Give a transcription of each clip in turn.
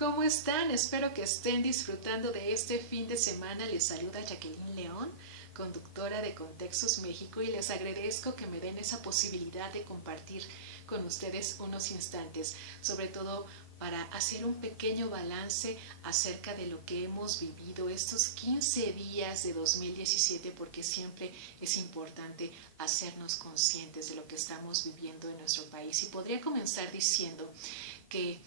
¿Cómo están? Espero que estén disfrutando de este fin de semana. Les saluda Jacqueline León, conductora de Contextos México, y les agradezco que me den esa posibilidad de compartir con ustedes unos instantes, sobre todo para hacer un pequeño balance acerca de lo que hemos vivido estos 15 días de 2017, porque siempre es importante hacernos conscientes de lo que estamos viviendo en nuestro país. Y podría comenzar diciendo que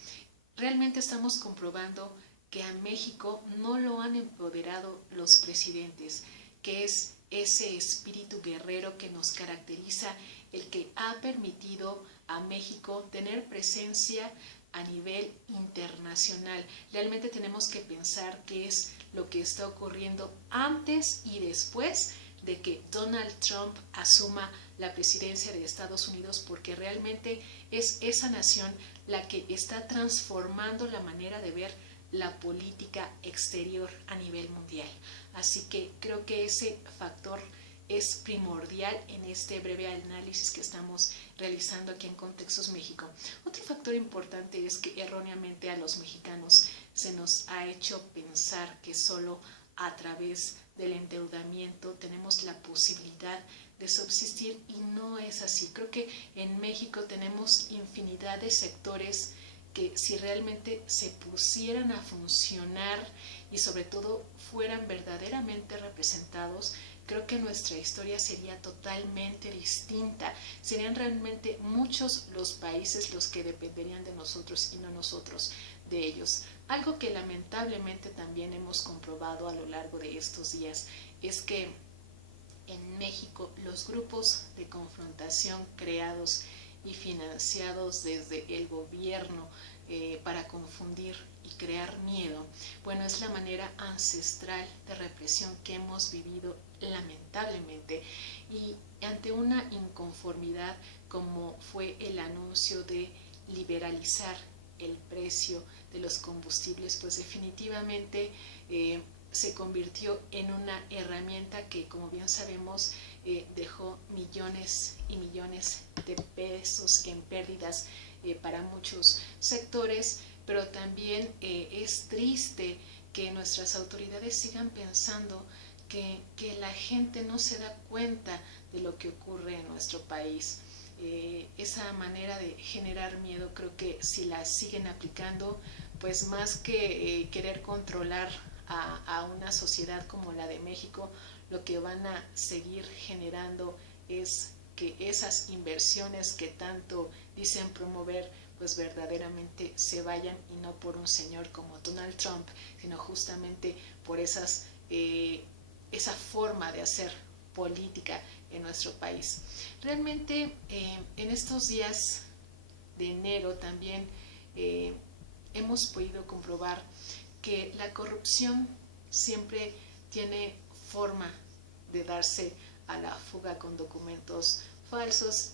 realmente estamos comprobando que a México no lo han empoderado los presidentes, que es ese espíritu guerrero que nos caracteriza, el que ha permitido a México tener presencia a nivel internacional. Realmente tenemos que pensar qué es lo que está ocurriendo antes y después de que Donald Trump asuma la presidencia de Estados Unidos, porque realmente es esa nación la que está transformando la manera de ver la política exterior a nivel mundial. Así que creo que ese factor es primordial en este breve análisis que estamos realizando aquí en Contextos México. Otro factor importante es que erróneamente a los mexicanos se nos ha hecho pensar que solo a través del endeudamiento tenemos la posibilidad de subsistir, y no es así. Creo que en México tenemos infinidad de sectores que, si realmente se pusieran a funcionar y sobre todo fueran verdaderamente representados, creo que nuestra historia sería totalmente distinta. Serían realmente muchos los países los que dependerían de nosotros y no nosotros de ellos. Algo que lamentablemente también hemos comprobado a lo largo de estos días es que en México los grupos de confrontación creados y financiados desde el gobierno para confundir y crear miedo, bueno, es la manera ancestral de represión que hemos vivido lamentablemente, y ante una inconformidad como fue el anuncio de liberalizar el precio de los combustibles, pues definitivamente se convirtió en una herramienta que, como bien sabemos, dejó millones y millones de pesos en pérdidas para muchos sectores, pero también es triste que nuestras autoridades sigan pensando que la gente no se da cuenta de lo que ocurre en nuestro país. Esa manera de generar miedo, creo que si la siguen aplicando, pues más que querer controlar a una sociedad como la de México, lo que van a seguir generando es que esas inversiones que tanto dicen promover, pues verdaderamente se vayan, y no por un señor como Donald Trump, sino justamente por esa forma de hacer política en nuestro país. Realmente en estos días de enero también hemos podido comprobar que la corrupción siempre tiene forma de darse a la fuga con documentos falsos,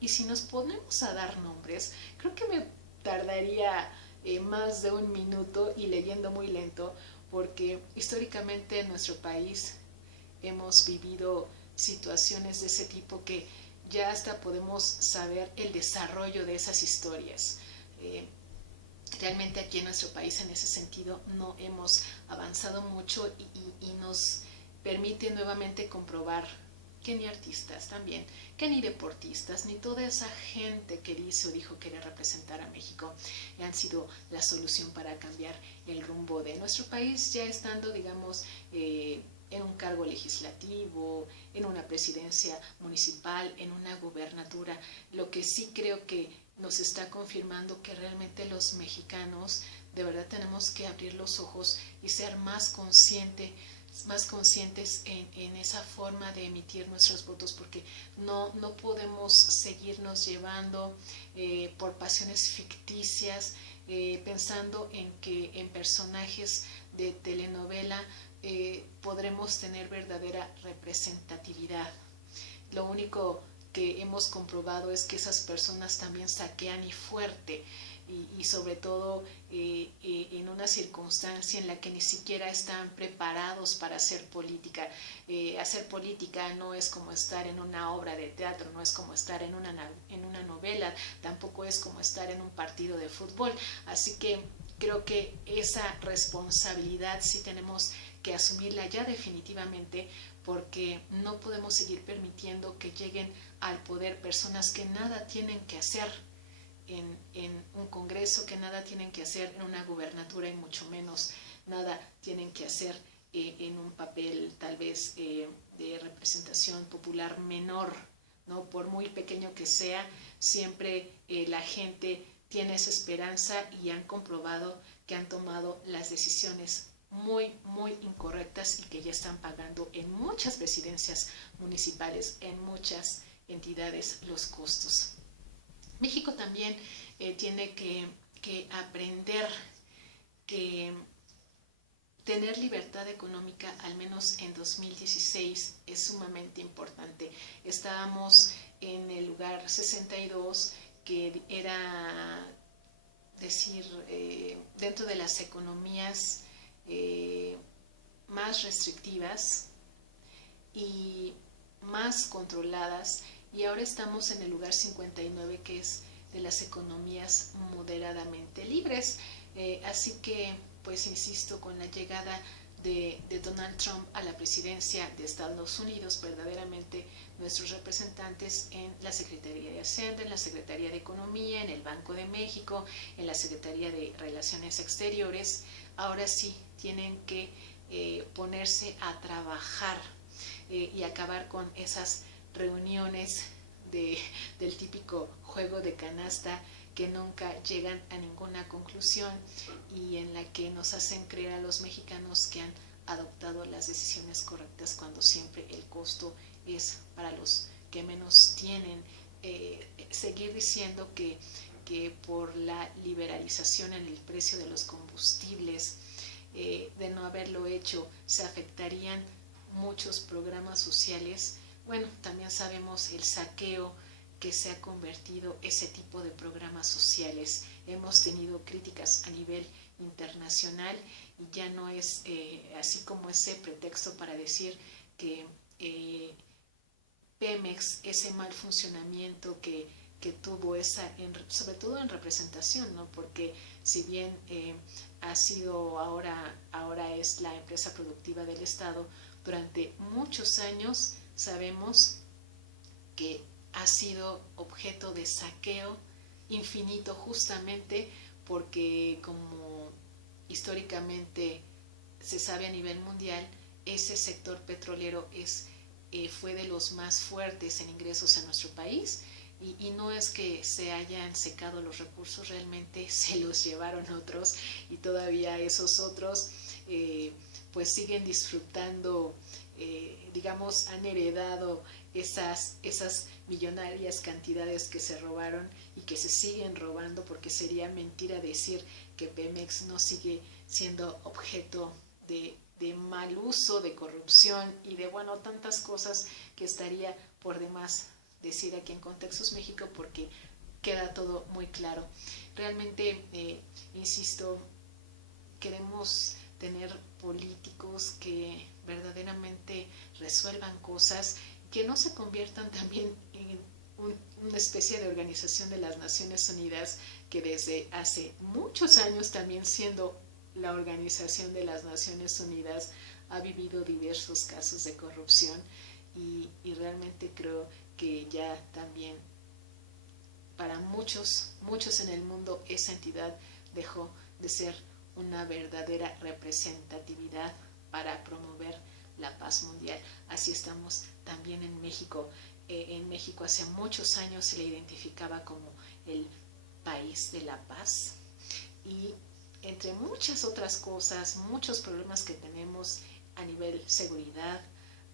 y si nos ponemos a dar nombres, creo que me tardaría más de un minuto y leyendo muy lento, porque históricamente en nuestro país hemos vivido situaciones de ese tipo que ya hasta podemos saber el desarrollo de esas historias. Realmente aquí en nuestro país en ese sentido no hemos avanzado mucho, y nos permite nuevamente comprobar que ni artistas también, que ni deportistas, ni toda esa gente que dice o dijo querer representar a México han sido la solución para cambiar el rumbo de nuestro país, ya estando, digamos, en un cargo legislativo, en una presidencia municipal, en una gubernatura. Lo que sí creo que nos está confirmando que realmente los mexicanos de verdad tenemos que abrir los ojos y ser más conscientes en esa forma de emitir nuestros votos, porque no podemos seguirnos llevando por pasiones ficticias, pensando en que en personajes de telenovela podremos tener verdadera representatividad. Lo único que hemos comprobado es que esas personas también saquean, y fuerte, y sobre todo en una circunstancia en la que ni siquiera están preparados para hacer política. Hacer política no es como estar en una obra de teatro, no es como estar en una novela, tampoco es como estar en un partido de fútbol. Así que creo que esa responsabilidad sí tenemos que asumirla ya definitivamente, porque no podemos seguir permitiendo que lleguen al poder personas que nada tienen que hacer en un congreso, que nada tienen que hacer en una gubernatura y mucho menos nada tienen que hacer en un papel tal vez de representación popular menor, ¿no? Por muy pequeño que sea, siempre la gente tiene esa esperanza y han comprobado que han tomado las decisiones muy, muy incorrectas y que ya están pagando en muchas presidencias municipales, en muchas entidades, los costos. México también tiene que aprender que tener libertad económica, al menos en 2016, es sumamente importante. Estábamos en el lugar 62, que era decir, dentro de las economías más restrictivas y más controladas, y ahora estamos en el lugar 59, que es de las economías moderadamente libres. Así que, pues insisto, con la llegada de Donald Trump a la presidencia de Estados Unidos, verdaderamente nuestros representantes en la Secretaría de Hacienda, en la Secretaría de Economía, en el Banco de México, en la Secretaría de Relaciones Exteriores, ahora sí tienen que ponerse a trabajar y acabar con esas reuniones del típico juego de canasta que nunca llegan a ninguna conclusión y en la que nos hacen creer a los mexicanos que han adoptado las decisiones correctas cuando siempre el costo es para los que menos tienen. Seguir diciendo que por la liberalización en el precio de los combustibles, de no haberlo hecho, se afectarían muchos programas sociales. Bueno, también sabemos el saqueo que se ha convertido ese tipo de programas sociales. Hemos tenido críticas a nivel internacional y ya no es así como ese pretexto para decir que Pemex, ese mal funcionamiento que tuvo sobre todo en representación, ¿no? Porque si bien ha sido ahora es la empresa productiva del Estado, durante muchos años sabemos que ha sido objeto de saqueo infinito, justamente porque, como históricamente se sabe a nivel mundial, ese sector petrolero fue de los más fuertes en ingresos en nuestro país, y no es que se hayan secado los recursos, realmente se los llevaron otros, y todavía esos otros pues siguen disfrutando, digamos, han heredado esas millonarias cantidades que se robaron y que se siguen robando, porque sería mentira decir que Pemex no sigue siendo objeto de mal uso, de corrupción y de, bueno, tantas cosas que estaría por demás decir aquí en Contextos México, porque queda todo muy claro. Realmente, insisto, queremos tener políticos que verdaderamente resuelvan cosas, que no se conviertan también en una especie de organización de las Naciones Unidas, que desde hace muchos años, también siendo la Organización de las Naciones Unidas, ha vivido diversos casos de corrupción, y realmente creo que ya también para muchos en el mundo esa entidad dejó de ser una verdadera representatividad para promover la paz mundial. Así estamos también en México. En México hace muchos años se le identificaba como el país de la paz, y entre muchas otras cosas, muchos problemas que tenemos a nivel seguridad,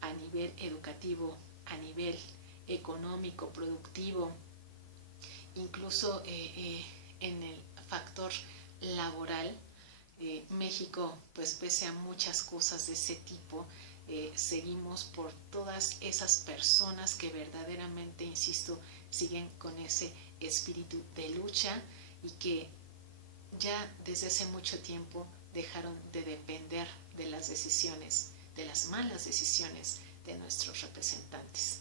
a nivel educativo, a nivel económico, productivo, incluso en el factor laboral. México, pues pese a muchas cosas de ese tipo, seguimos por todas esas personas que verdaderamente, insisto, siguen con ese espíritu de lucha y que ya desde hace mucho tiempo dejaron de depender de las decisiones, de las malas decisiones de nuestros representantes.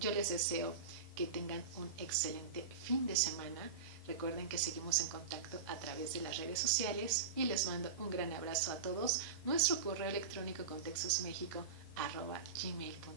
Yo les deseo que tengan un excelente fin de semana. Recuerden que seguimos en contacto a través de las redes sociales y les mando un gran abrazo a todos. Nuestro correo electrónico contextusmexico@gmail.com.